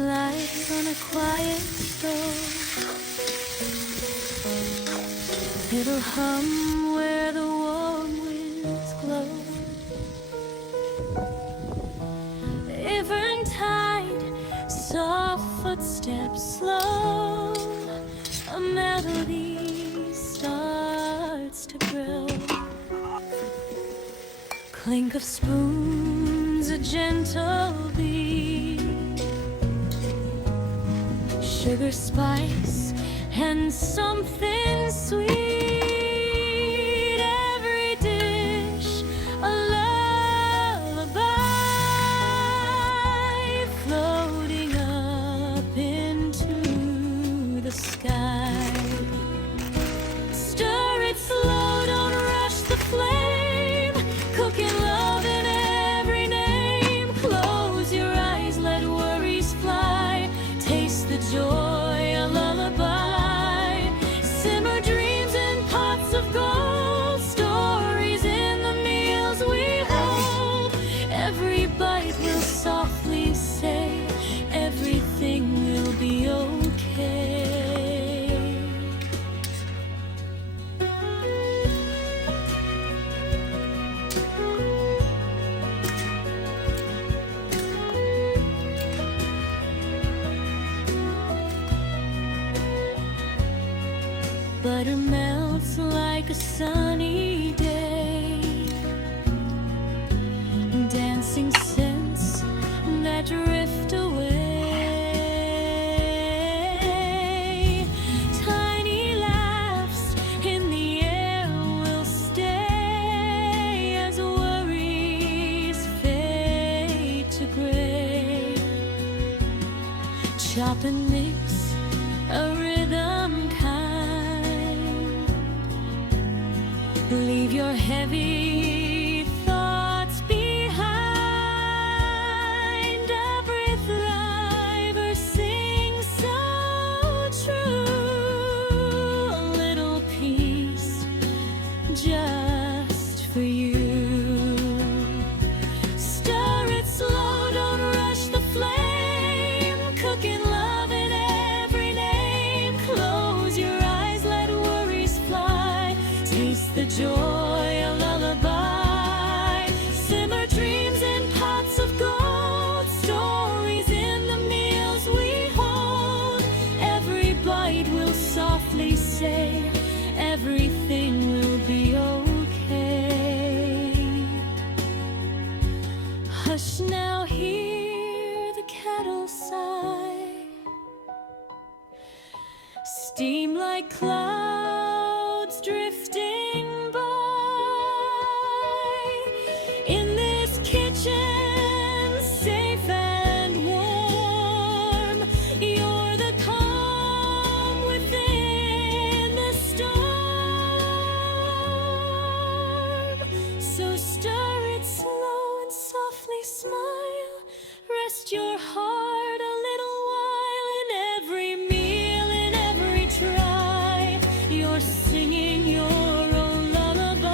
light on a quiet stove. It'll hum where the warm winds glow. Eventide, soft footsteps slow. A melody starts to grow. Clink of spoons, a gentle beat. Sugar, spice, and something sweet. Every dish a lullaby, floating up into the sky. Stir it slow, don't rush the flame. Cooking love in every name. Close your eyes, let worries fly. Taste the joy, a lullaby. Simmer dreams in pots of gold. Stories in the meals we hold. Every bite will softly say, everything will be okay. Butter melts like a sunny day. Dancing scents that drift away. Tiny laughs in the air will stay as worries fade to gray. Chop and mix a rhythm kind. Leave your heavy thoughts behind. Every thriver sings so true. A little peace just for you. Stir it slow, don't rush the flame. Cooking love in every name. Close your eyes, let worries fly. Taste the joy, a lullaby. Simmer dreams in pots of gold. Stories in the meals we hold. Every bite will softly say, everything will be okay. Hush now, hear the kettle sigh. Steam like clouds drifting by. In this kitchen, safe and warm, you're the calm within the storm. So stir it slow and softly smile. Rest your heart a little while. In every meal, in every try, you're singing your own lullaby.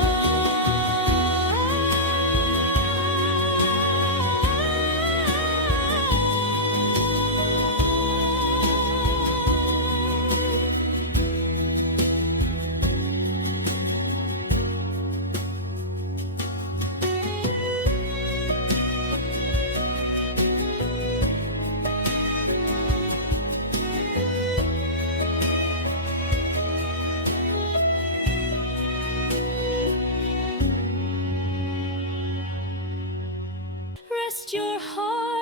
Rest your heart